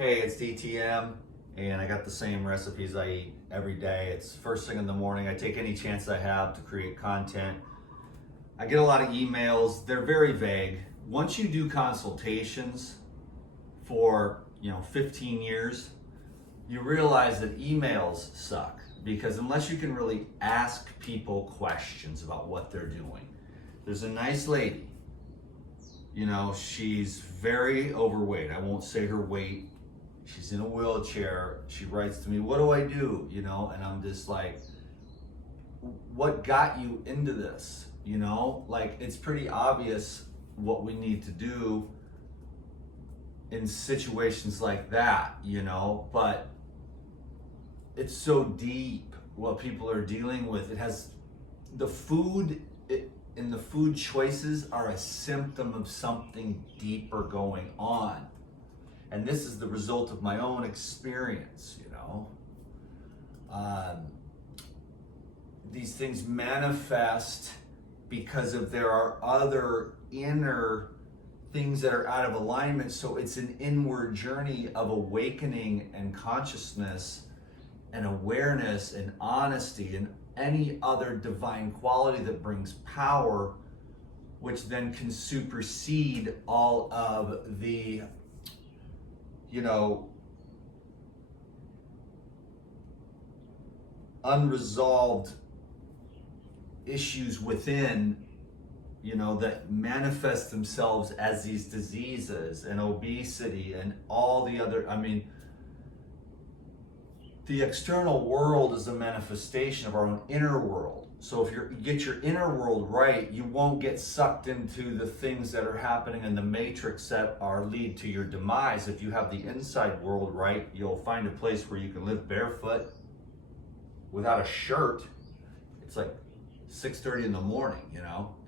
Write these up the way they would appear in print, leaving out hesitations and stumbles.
Hey, it's DTM, and I got the same recipes I eat every day. It's first thing in the morning. I take any chance I have to create content. I get a lot of emails. They're very vague. Once you do consultations for 15 years, you realize that emails suck, because unless you can really ask people questions about what they're doing. There's a nice lady, she's very overweight. I won't say her weight. She's in a wheelchair. She writes to me, what do I do? And I'm just like, what got you into this? It's pretty obvious what we need to do in situations like that, but it's so deep what people are dealing with. It has the food and the food choices are a symptom of something deeper going on. And this is the result of my own experience, These things manifest because there are other inner things that are out of alignment. So it's an inward journey of awakening and consciousness and awareness and honesty and any other divine quality that brings power, which then can supersede all of the unresolved issues within, that manifest themselves as these diseases and obesity and all the other, the external world is a manifestation of our own inner world. So if you get your inner world right, you won't get sucked into the things that are happening in the matrix that lead to your demise. If you have the inside world right, you'll find a place where you can live barefoot without a shirt. It's like 6:30 in the morning,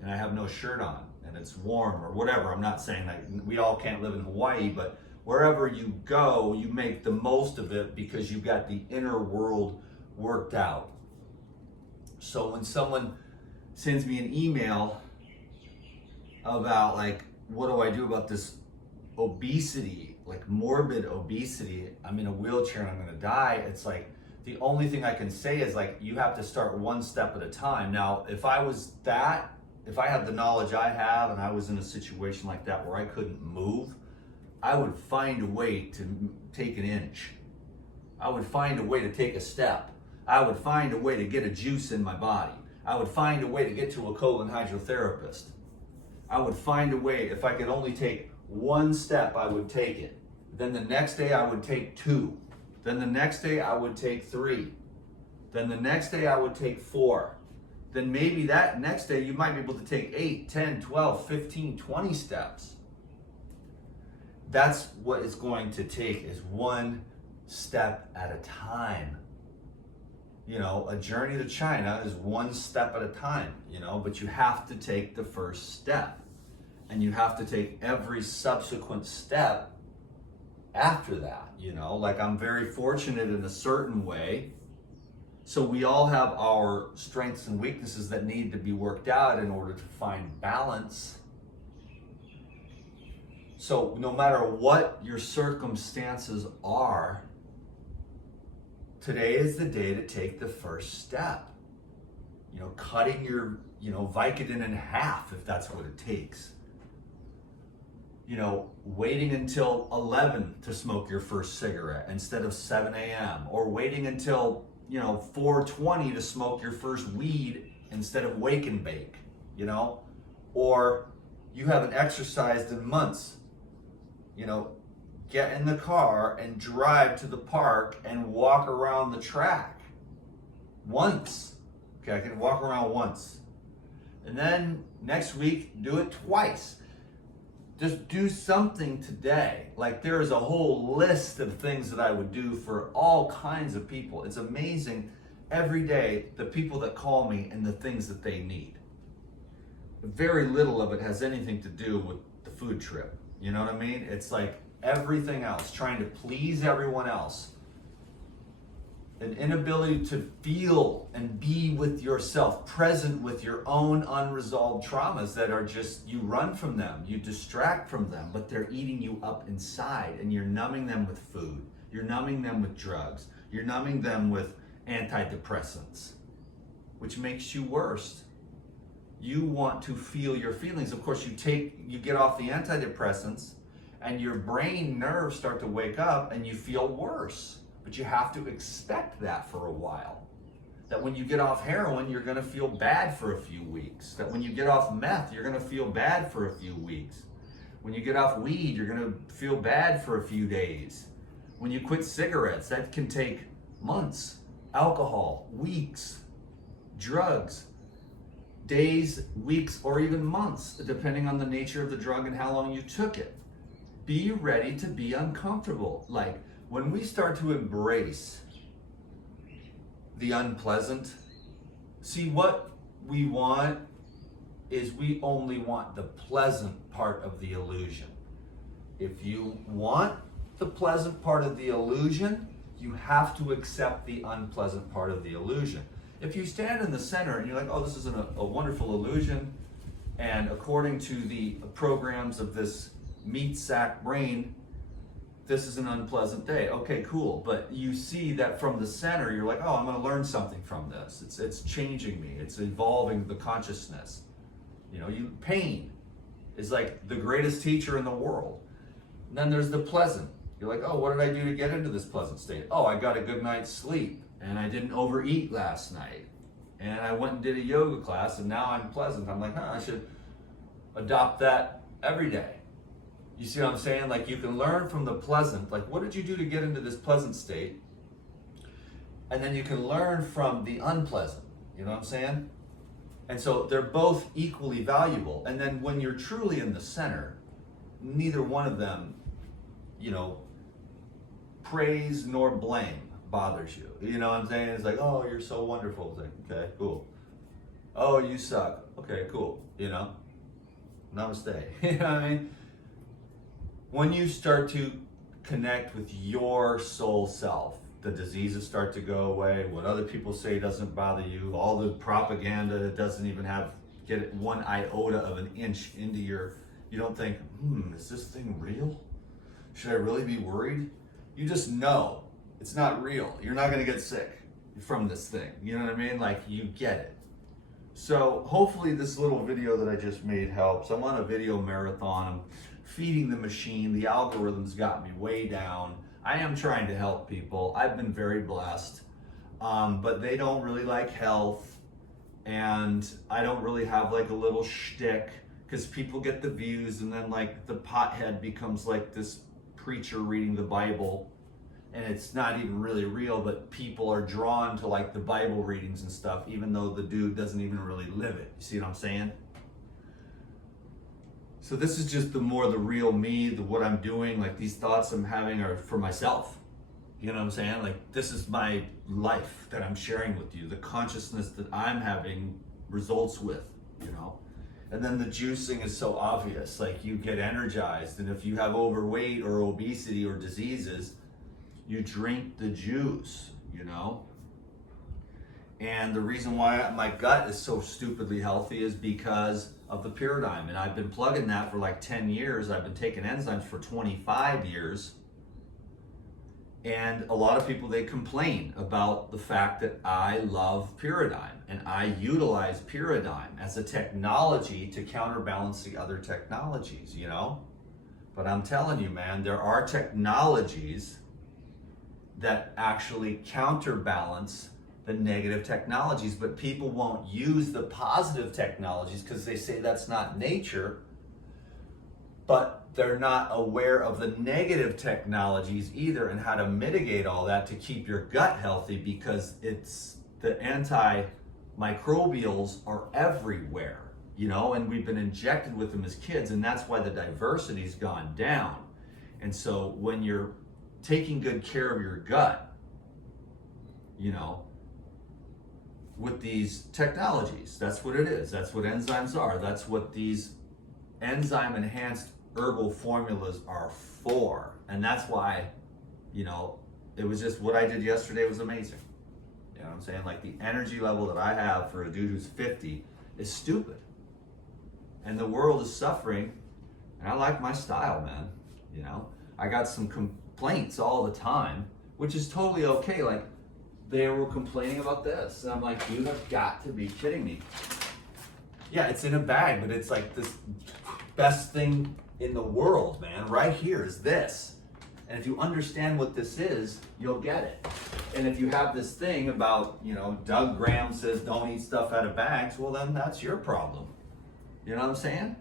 and I have no shirt on and it's warm or whatever. I'm not saying that we all can't live in Hawaii, but wherever you go, you make the most of it because you've got the inner world worked out. So when someone sends me an email about what do I do about this obesity, morbid obesity, I'm in a wheelchair and I'm gonna die, it's like, the only thing I can say is you have to start one step at a time. Now, if I had the knowledge I have and I was in a situation like that where I couldn't move, I would find a way to take an inch. I would find a way to take a step. I would find a way to get a juice in my body. I would find a way to get to a colon hydrotherapist. I would find a way, if I could only take one step, I would take it. Then the next day I would take 2. Then the next day I would take 3. Then the next day I would take 4. Then maybe that next day you might be able to take 8, 10, 12, 15, 20 steps. That's what it's going to take, is one step at a time. A journey to China is one step at a time, but you have to take the first step. And you have to take every subsequent step after that, I'm very fortunate in a certain way. So we all have our strengths and weaknesses that need to be worked out in order to find balance. So no matter what your circumstances are, today is the day to take the first step. Cutting your, Vicodin in half if that's what it takes. Waiting until 11 to smoke your first cigarette instead of 7 a.m. Or waiting until, 4:20 to smoke your first weed instead of wake and bake, Or you haven't exercised in months, get in the car and drive to the park and walk around the track once. Okay, I can walk around once. And then next week, do it twice. Just do something today. There is a whole list of things that I would do for all kinds of people. It's amazing every day the people that call me and the things that they need. Very little of it has anything to do with the food trip. You know what I mean? It's everything else, trying to please everyone else. an inability to feel and be with yourself, present with your own unresolved traumas that are just, you run from them, you distract from them, but they're eating you up inside, and you're numbing them with food, you're numbing them with drugs, you're numbing them with antidepressants, which makes you worse. You want to feel your feelings. Of course, you get off the antidepressants and your brain nerves start to wake up and you feel worse. But you have to expect that for a while. That when you get off heroin, you're gonna feel bad for a few weeks. That when you get off meth, you're gonna feel bad for a few weeks. When you get off weed, you're gonna feel bad for a few days. When you quit cigarettes, that can take months. Alcohol, weeks. Drugs, days, weeks, or even months, depending on the nature of the drug and how long you took it. Be ready to be uncomfortable. Like, when we start to embrace the unpleasant, see, what we want is we only want the pleasant part of the illusion. If you want the pleasant part of the illusion, you have to accept the unpleasant part of the illusion. If you stand in the center and you're like, oh, this is a wonderful illusion, and according to the programs of this meat sack brain, this is an unpleasant day. Okay, cool. But you see that from the center, you're like, oh, I'm going to learn something from this. It's changing me. It's evolving the consciousness. You know, pain is like the greatest teacher in the world. And then there's the pleasant. You're like, oh, what did I do to get into this pleasant state? Oh, I got a good night's sleep. And I didn't overeat last night. And I went and did a yoga class, and now I'm pleasant. I'm like, I should adopt that every day. You see what I'm saying? Like, you can learn from the pleasant. Like, what did you do to get into this pleasant state? And then you can learn from the unpleasant. You know what I'm saying? And so they're both equally valuable. And then when you're truly in the center, neither one of them, praise nor blame bothers you. You know what I'm saying? It's like, oh, you're so wonderful. It's like, okay, cool. Oh, you suck. Okay, cool. Namaste. You know what I mean? When you start to connect with your soul self, the diseases start to go away. What other people say doesn't bother you. All the propaganda that doesn't even get one iota of an inch into you don't think, is this thing real? Should I really be worried? You just know it's not real. You're not gonna get sick from this thing. You know what I mean? Like, you get it. So hopefully this little video that I just made helps. I'm on a video marathon. I'm feeding the machine. The algorithms got me way down. I am trying to help people. I've been very blessed, but they don't really like health, and I don't really have like a little shtick, because people get the views, and then like the pothead becomes like this preacher reading the Bible, and it's not even really real, but people are drawn to like the Bible readings and stuff, even though the dude doesn't even really live it. You see what I'm saying? So this is just the real me, what I'm doing. Like, these thoughts I'm having are for myself. You know what I'm saying? Like, this is my life that I'm sharing with you, the consciousness that I'm having results with, And then the juicing is so obvious. Like, you get energized, and if you have overweight or obesity or diseases, you drink the juice, And the reason why my gut is so stupidly healthy is because of the paradigm. And I've been plugging that for like 10 years. I've been taking enzymes for 25 years. And a lot of people, they complain about the fact that I love paradigm and I utilize paradigm as a technology to counterbalance the other technologies, But I'm telling you, man, there are technologies that actually counterbalance the negative technologies, but people won't use the positive technologies because they say that's not nature, but they're not aware of the negative technologies either and how to mitigate all that to keep your gut healthy, because it's the antimicrobials are everywhere, and we've been injected with them as kids, and that's why the diversity's gone down. And so when you're taking good care of your gut, with these technologies, that's what it is. That's what enzymes are. That's what these enzyme enhanced herbal formulas are for. And that's why, it was just what I did yesterday was amazing. You know what I'm saying? Like the energy level that I have for a dude who's 50 is stupid. And the world is suffering, and I like my style, man. You know, I got some complaints all the time, which is totally okay. Like, they were complaining about this, and I'm like, you have got to be kidding me. Yeah, it's in a bag, but it's like this best thing in the world, man. Right here is this. And if you understand what this is, you'll get it. And if you have this thing about, you know, Doug Graham says don't eat stuff out of bags, well, then that's your problem. You know what I'm saying?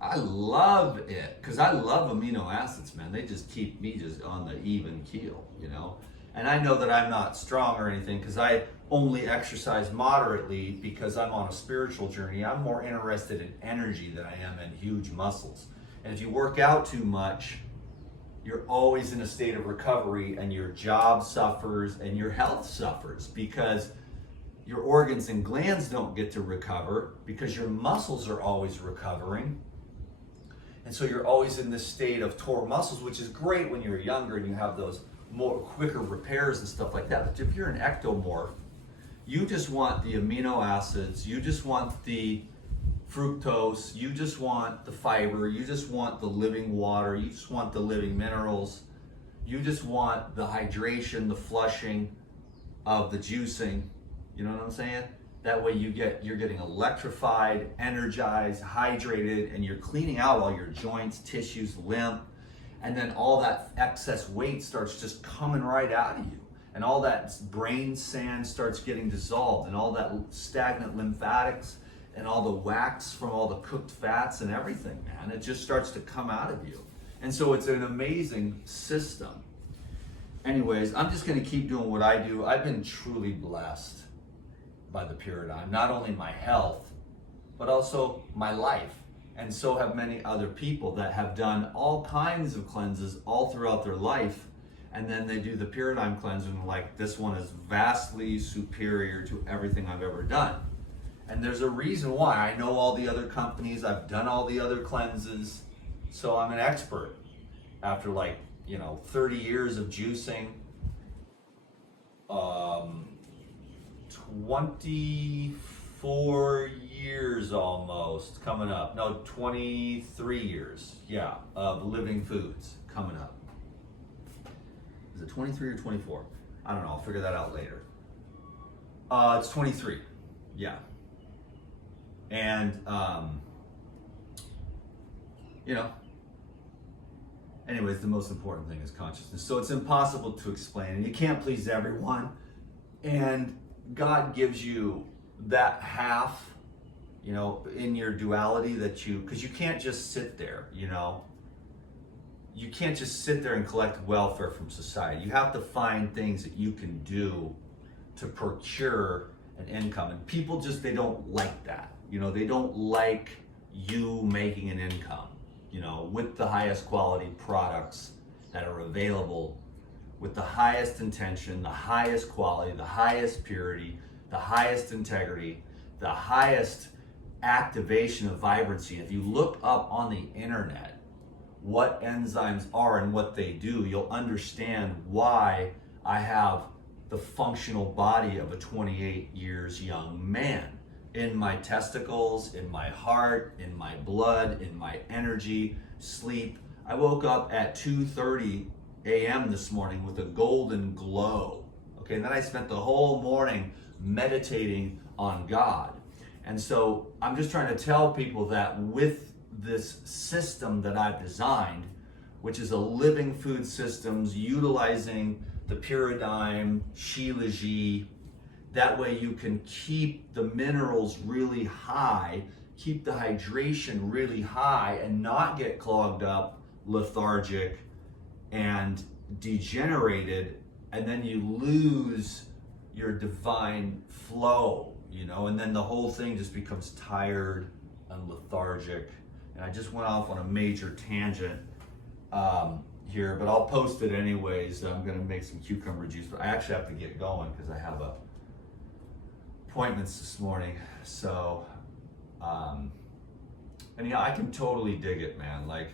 I love it, because I love amino acids, man. They just keep me just on the even keel, you know? And I know that I'm not strong or anything, because I only exercise moderately because I'm on a spiritual journey. I'm more interested in energy than I am in huge muscles. And if you work out too much, you're always in a state of recovery, and your job suffers and your health suffers, because your organs and glands don't get to recover because your muscles are always recovering. And so you're always in this state of tore muscles, which is great when you're younger and you have those more quicker repairs and stuff like that. But if you're an ectomorph, you just want the amino acids, you just want the fructose, you just want the fiber, you just want the living water, you just want the living minerals, you just want the hydration, the flushing of the juicing. You know what I'm saying? That way you're getting electrified, energized, hydrated, and you're cleaning out all your joints, tissues, lymph, and then all that excess weight starts just coming right out of you. And all that brain sand starts getting dissolved, and all that stagnant lymphatics and all the wax from all the cooked fats and everything, man. It just starts to come out of you. And so it's an amazing system. Anyways, I'm just gonna keep doing what I do. I've been truly blessed by the paradigm, not only my health, but also my life. And so have many other people that have done all kinds of cleanses all throughout their life. And then they do the paradigm cleanse and like, this one is vastly superior to everything I've ever done. And there's a reason why. I know all the other companies, I've done all the other cleanses, so I'm an expert. After 30 years of juicing, 24 years almost coming up. No, 23 years, yeah, of living foods coming up. Is it 23 or 24? I don't know, I'll figure that out later. It's 23, yeah. And, anyways, the most important thing is consciousness. So it's impossible to explain, and you can't please everyone. And God gives you that half, in your duality because you can't just sit there, You can't just sit there and collect welfare from society. You have to find things that you can do to procure an income. And people they don't like that. They don't like you making an income, with the highest quality products that are available, with the highest intention, the highest quality, the highest purity, the highest integrity, the highest activation of vibrancy. If you look up on the internet what enzymes are and what they do, you'll understand why I have the functional body of a 28 years young man. In my testicles, in my heart, in my blood, in my energy, sleep. I woke up at 2:30 a.m. this morning with a golden glow. Okay, and then I spent the whole morning meditating on God. And so I'm just trying to tell people that with this system that I've designed, which is a living food systems utilizing the paradigm, Shilajit, that way you can keep the minerals really high, keep the hydration really high, and not get clogged up, lethargic, and degenerated, and then you lose your divine flow, and then the whole thing just becomes tired and lethargic. And I just went off on a major tangent here, but I'll post it anyways. I'm gonna make some cucumber juice, but I actually have to get going because I have appointments this morning. So, I can totally dig it, man. Like,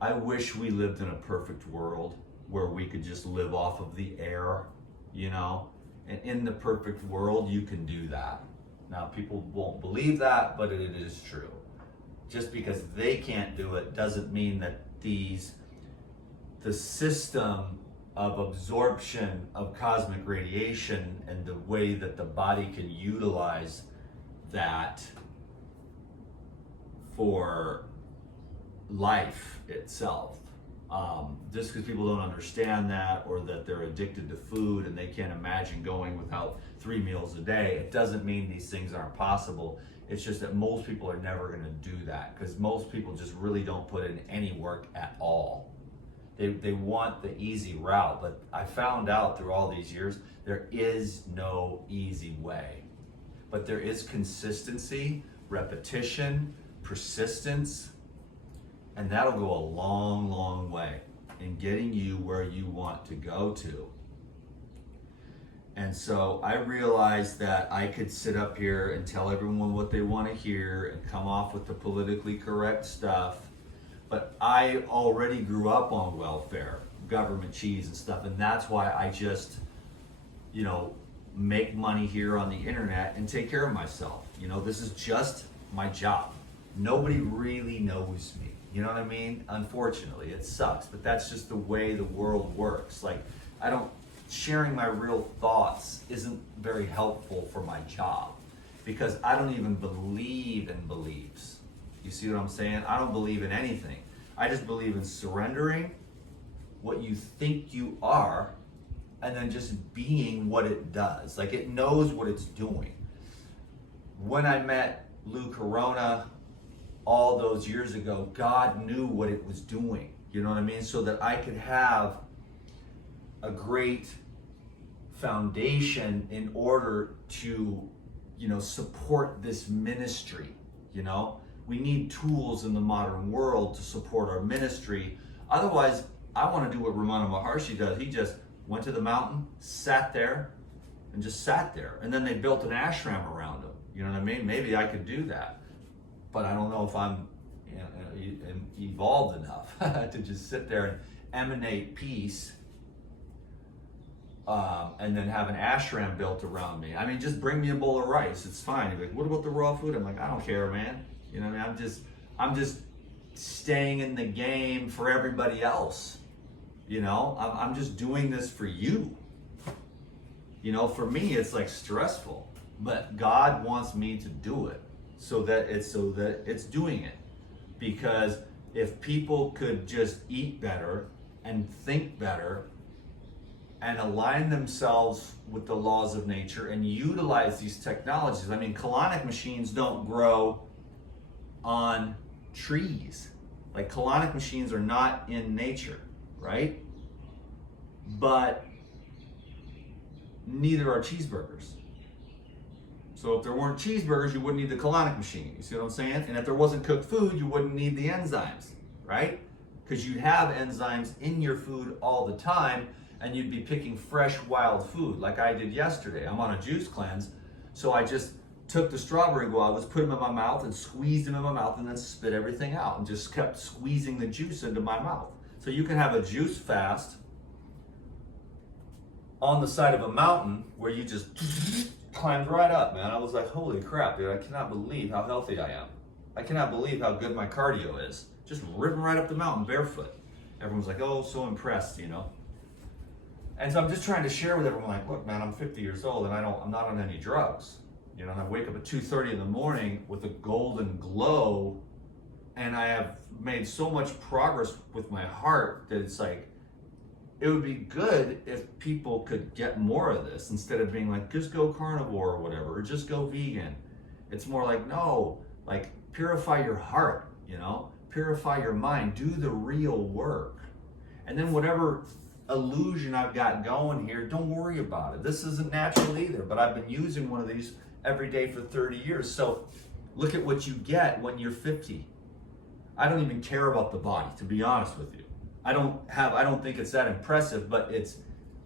I wish we lived in a perfect world where we could just live off of the air you know? And in the perfect world, you can do that. Now, people won't believe that, but it is true. Just because they can't do it doesn't mean that the system of absorption of cosmic radiation and the way that the body can utilize that for life itself. Just because people don't understand that, or that they're addicted to food and they can't imagine going without 3 meals a day, it doesn't mean these things aren't possible. It's just that most people are never going to do that, because most people just really don't put in any work at all. They want the easy route, but I found out through all these years, there is no easy way. But there is consistency, repetition, persistence, and that'll go a long, long way in getting you where you want to go to. And so I realized that I could sit up here and tell everyone what they want to hear and come off with the politically correct stuff. But I already grew up on welfare, government cheese and stuff, and that's why I just, you know, make money here on the internet and take care of myself. You know, this is just my job. Nobody really knows me. You know what I mean? Unfortunately, it sucks, but that's just the way the world works. Like, sharing my real thoughts isn't very helpful for my job, because I don't even believe in beliefs. You see what I'm saying? I don't believe in anything. I just believe in surrendering what you think you are and then just being what it does. Like, it knows what it's doing. When I met Lou Corona all those years ago, God knew what it was doing. You know what I mean? So that I could have a great foundation in order to, you know, support this ministry. You know, we need tools in the modern world to support our ministry. Otherwise, I want to do what Ramana Maharshi does. He just went to the mountain, sat there, and just sat there. And then they built an ashram around him. You know what I mean? Maybe I could do that. But I don't know if I'm, you know, evolved enough to just sit there and emanate peace, and then have an ashram built around me. I mean, just bring me a bowl of rice. It's fine. You're like, what about the raw food? I'm like, I don't care, man. You know what I mean? I'm just staying in the game for everybody else. You know, I'm just doing this for you. You know, for me, it's like stressful, but God wants me to do it so that it's doing it. Because if people could just eat better and think better and align themselves with the laws of nature and utilize these technologies. I mean, colonic machines don't grow on trees. Like, colonic machines are not in nature, right? But neither are cheeseburgers. So if there weren't cheeseburgers, you wouldn't need the colonic machine. You see what I'm saying? And if there wasn't cooked food, you wouldn't need the enzymes, right? Because you'd have enzymes in your food all the time, and you'd be picking fresh, wild food like I did yesterday. I'm on a juice cleanse, so I just took the strawberry guavas, put them in my mouth, and squeezed them in my mouth, and then spit everything out, and just kept squeezing the juice into my mouth. So you can have a juice fast on the side of a mountain where you just climbed right up, man. I was like, holy crap, dude, I cannot believe how healthy I am. I cannot believe how good my cardio is. Just ripping right up the mountain barefoot. Everyone's like, oh, so impressed, you know? And so I'm just trying to share with everyone, like, look, man, I'm 50 years old and I'm not on any drugs. You know, and I wake up at 2:30 in the morning with a golden glow, and I have made so much progress with my heart that it's like, it would be good if people could get more of this instead of being like, just go carnivore or whatever, or just go vegan. It's more like, no, like, purify your heart, you know, purify your mind, do the real work. And then whatever illusion I've got going here, don't worry about it. This isn't natural either, but I've been using one of these every day for 30 years. So look at what you get when you're 50. I don't even care about the body, to be honest with you. I don't think it's that impressive, but it's,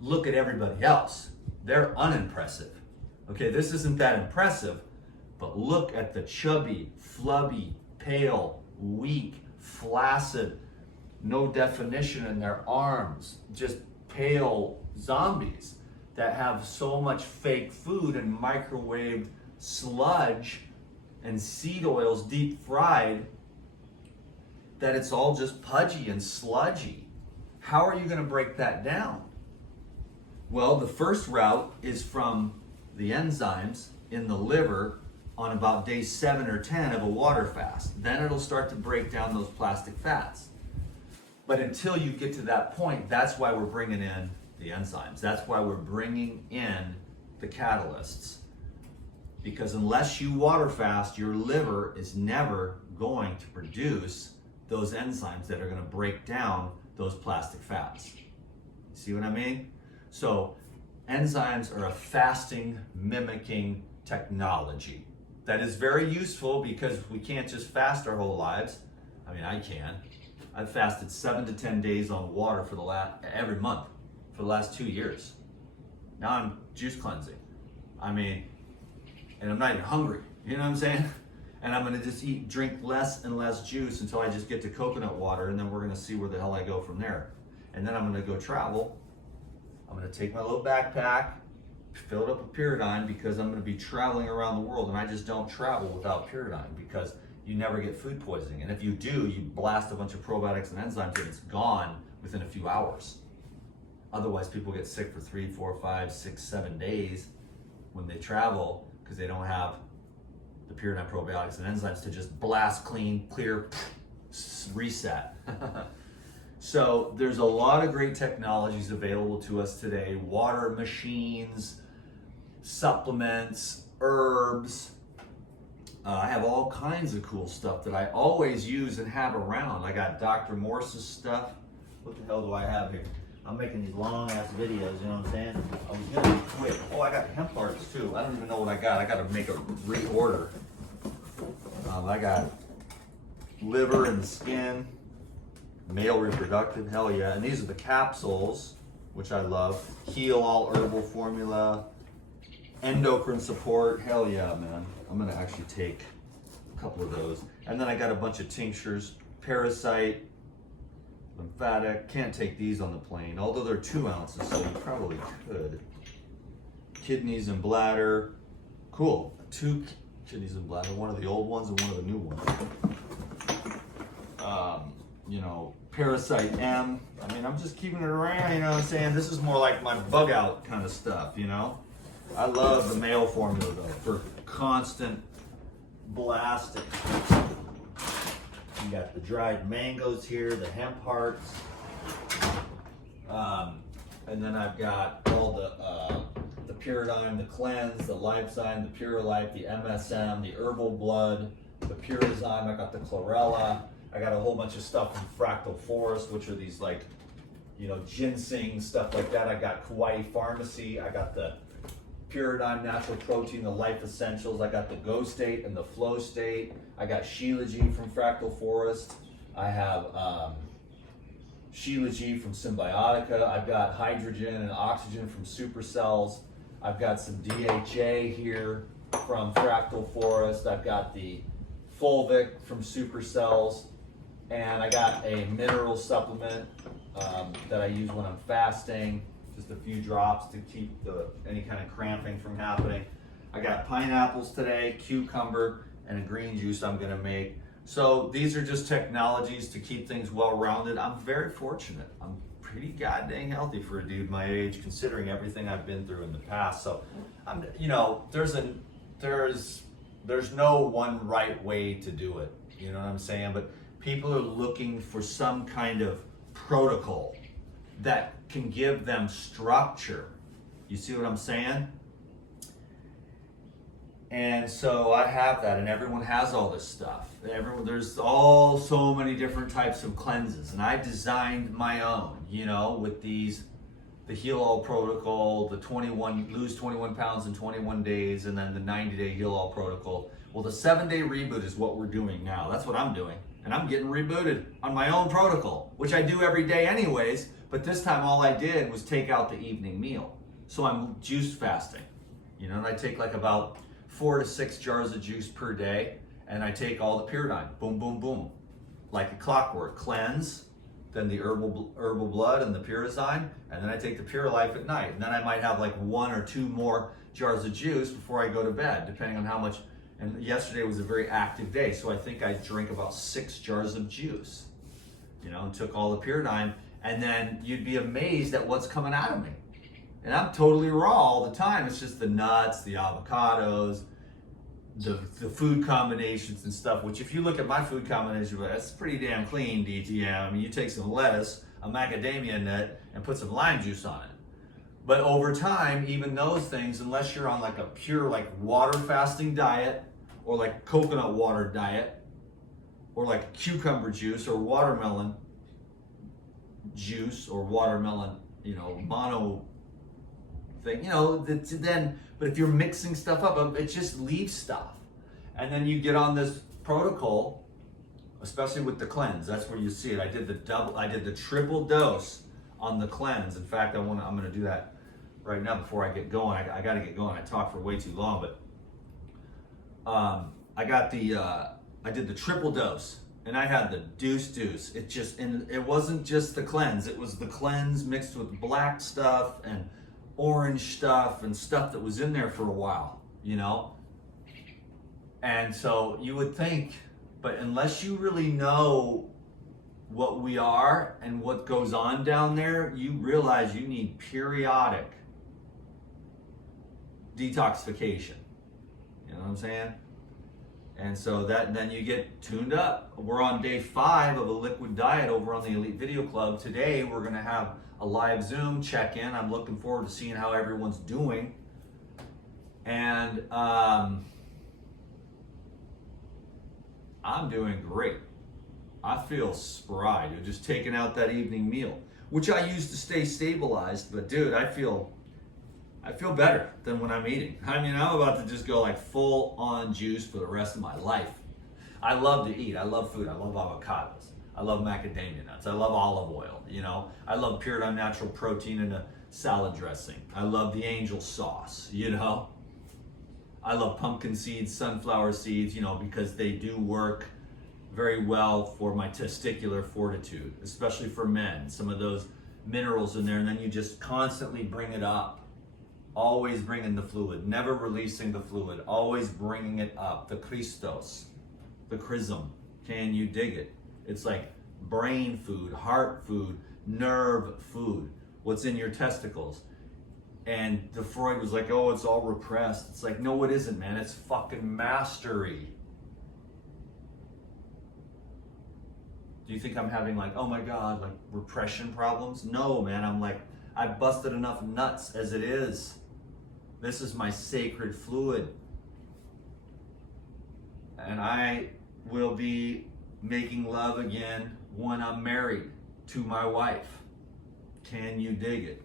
look at everybody else. They're unimpressive. Okay, this isn't that impressive, but look at the chubby, flubby, pale, weak, flaccid, no definition in their arms, just pale zombies. that have so much fake food and microwaved sludge and seed oils deep fried that it's all just pudgy and sludgy. How are you going to break that down? Well, the first route is from the enzymes in the liver on about day 7 or 10 of a water fast. Then it'll start to break down those plastic fats. But until you get to that point, that's why we're bringing in the enzymes. That's why we're bringing in the catalysts. Because unless you water fast, your liver is never going to produce those enzymes that are going to break down those plastic fats. See what I mean? So enzymes are a fasting mimicking technology that is very useful because we can't just fast our whole lives. I mean, I can. I've fasted 7 to 10 days on water for every month for the last 2 years. Now I'm juice cleansing. I mean, and I'm not even hungry. You know what I'm saying? And I'm gonna just drink less and less juice until I just get to coconut water, and then we're gonna see where the hell I go from there. And then I'm gonna go travel. I'm gonna take my little backpack, fill it up with pyridine because I'm gonna be traveling around the world, and I just don't travel without pyridine because you never get food poisoning. And if you do, you blast a bunch of probiotics and enzymes and it's gone within a few hours. Otherwise, people get sick for 3, 4, 5, 6, 7 days when they travel because they don't have the pyridine, probiotics, and enzymes to just blast, clean, clear, reset. So there's a lot of great technologies available to us today. Water machines, supplements, herbs. I have all kinds of cool stuff that I always use and have around. I got Dr. Morse's stuff. What the hell do I have here? I'm making these long ass videos, you know what I'm saying? I was gonna be quick. Oh, I got hemp hearts too. I don't even know what I got. I gotta make a reorder. I got liver and skin, male reproductive, hell yeah. And these are the capsules, which I love. Heal All Herbal Formula, endocrine support, hell yeah, man. I'm gonna actually take a couple of those. And then I got a bunch of tinctures, parasite, lymphatic. Can't take these on the plane, although they're 2 ounces, so you probably could. Kidneys and bladder, cool. 2 kidneys and bladder, one of the old ones and one of the new ones. You know, parasite M. I mean, I'm just keeping it around, you know what I'm saying? This is more like my bug out kind of stuff, you know? I love the male formula though, for constant blasting. You got the dried mangoes here, the hemp hearts. And then I've got all the pyridine, the cleanse, the lipozyme, the purolife, the MSM, the herbal blood, the pyrozyme. I got the chlorella. I got a whole bunch of stuff from Fractal Forest, which are these like, you know, ginseng, stuff like that. I got Kauai Pharmacy. I got the pyridine, natural protein, the life essentials. I got the Go State and the Flow State. I got Shilajit from Fractal Forest. I have Shilajit from Symbiotica. I've got hydrogen and oxygen from Supercells. I've got some DHA here from Fractal Forest. I've got the Fulvic from Supercells. And I got a mineral supplement that I use when I'm fasting. Just a few drops to keep any kind of cramping from happening. I got pineapples today, cucumber, and a green juice I'm gonna make. So these are just technologies to keep things well-rounded. I'm very fortunate. I'm pretty goddamn healthy for a dude my age, considering everything I've been through in the past. So I'm, you know, there's no one right way to do it. You know what I'm saying? But people are looking for some kind of protocol that can give them structure. You see what I'm saying? And so I have that, and everyone has all this stuff. There's all so many different types of cleanses, and I designed my own, you know, with the Heal All protocol, the lose 21 pounds in 21 days, and then the 90-day Heal All protocol. Well, the 7-day reboot is what we're doing now. That's what I'm doing. And I'm getting rebooted on my own protocol, which I do every day anyways, but this time all I did was take out the evening meal. So I'm juice fasting, you know, and I take like about 4 to 6 jars of juice per day, and I take all the pyridine, boom, boom, boom, like a clockwork. Cleanse, then the herbal blood and the Pyrazine, and then I take the Pure Life at night. And then I might have like 1 or 2 more jars of juice before I go to bed, depending on how much. And yesterday was a very active day, so I think I drank about 6 jars of juice, you know, and took all the Pyrazine. And then you'd be amazed at what's coming out of me. And I'm totally raw all the time. It's just the nuts, the avocados, the food combinations and stuff, which if you look at my food combination, that's pretty damn clean, DTM. I mean, you take some lettuce, a macadamia nut, and put some lime juice on it. But over time, even those things, unless you're on like a pure like water fasting diet, or like coconut water diet, or like cucumber juice or watermelon juice or watermelon, you know, mono thing, you know, then, but if you're mixing stuff up, it just leaves stuff. And then you get on this protocol, especially with the cleanse. That's where you see it. I did the triple dose on the cleanse. In fact, I'm gonna do that right now before I get going. I gotta get going. I talked for way too long, but I did the triple dose, and I had the deuce. And it wasn't just the cleanse. It was the cleanse mixed with black stuff and orange stuff and stuff that was in there for a while, you know? And so you would think, but unless you really know what we are and what goes on down there, you realize you need periodic detoxification. You know what I'm saying? And so then you get tuned up. We're on day 5 of a liquid diet over on the Elite Video Club. Today we're gonna have a live Zoom check-in. I'm looking forward to seeing how everyone's doing. And I'm doing great. I feel spry, dude, just taking out that evening meal, which I use to stay stabilized. But dude, I feel better than when I'm eating. I mean, I'm about to just go like full on juice for the rest of my life. I love to eat. I love food. I love avocados. I love macadamia nuts. I love olive oil, you know. I love Pyrazine natural protein in a salad dressing. I love the angel sauce, you know. I love pumpkin seeds, sunflower seeds, you know, because they do work very well for my testicular fortitude, especially for men. Some of those minerals in there, and then you just constantly bring it up. Always bringing the fluid, never releasing the fluid, always bringing it up. The Christos, the chrism, can you dig it? It's like brain food, heart food, nerve food, what's in your testicles. And the Freud was like, oh, it's all repressed. It's like, no, it isn't, man. It's fucking mastery. Do you think I'm having like, oh my God, like repression problems? No, man, I'm like, I busted enough nuts as it is. This is my sacred fluid. And I will be making love again when I'm married to my wife. Can you dig it?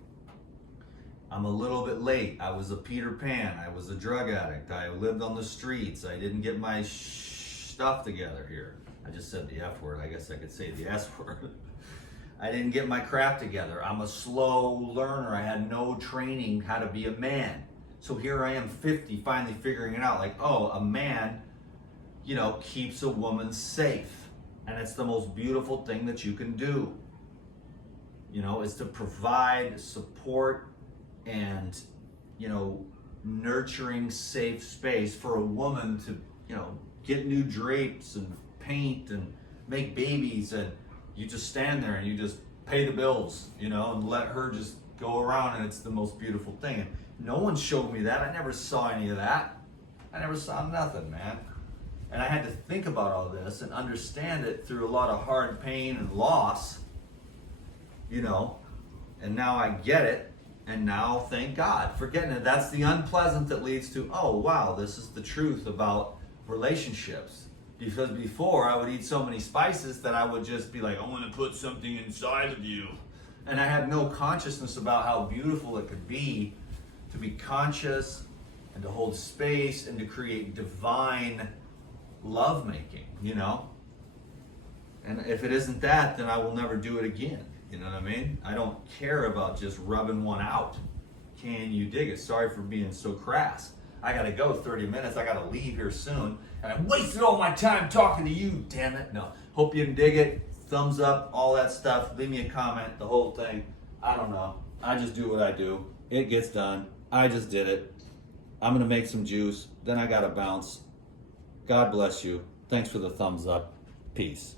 I'm a little bit late. I was a Peter Pan. I was a drug addict. I lived on the streets. I didn't get my stuff together here. I just said the F word. I guess I could say the S word. I didn't get my crap together. I'm a slow learner. I had no training how to be a man. So here I am 50, finally figuring it out. Like, oh, a man, you know, keeps a woman safe. And it's the most beautiful thing that you can do. You know, is to provide support and, you know, nurturing safe space for a woman to, you know, get new drapes and paint and make babies, and you just stand there and you just pay the bills, you know, and let her just go around, and it's the most beautiful thing. And no one showed me that. I never saw any of that. I never saw nothing, man. And I had to think about all this and understand it through a lot of hard pain and loss, you know, and now I get it. And now, thank God for getting it. That's the unpleasant that leads to, oh, wow, this is the truth about relationships. Because before, I would eat so many spices that I would just be like, I want to put something inside of you. And I had no consciousness about how beautiful it could be to be conscious and to hold space and to create divine lovemaking, you know? And if it isn't that, then I will never do it again. You know what I mean? I don't care about just rubbing one out. Can you dig it? Sorry for being so crass. I gotta go 30 minutes. I gotta leave here soon. And I wasted all my time talking to you, damn it. No. Hope you can dig it. thumbs up, all that stuff. Leave me a comment, the whole thing. I don't know. I just do what I do. It gets done. I just did it. I'm gonna make some juice. Then I gotta bounce. God bless you. Thanks for the thumbs up. Peace.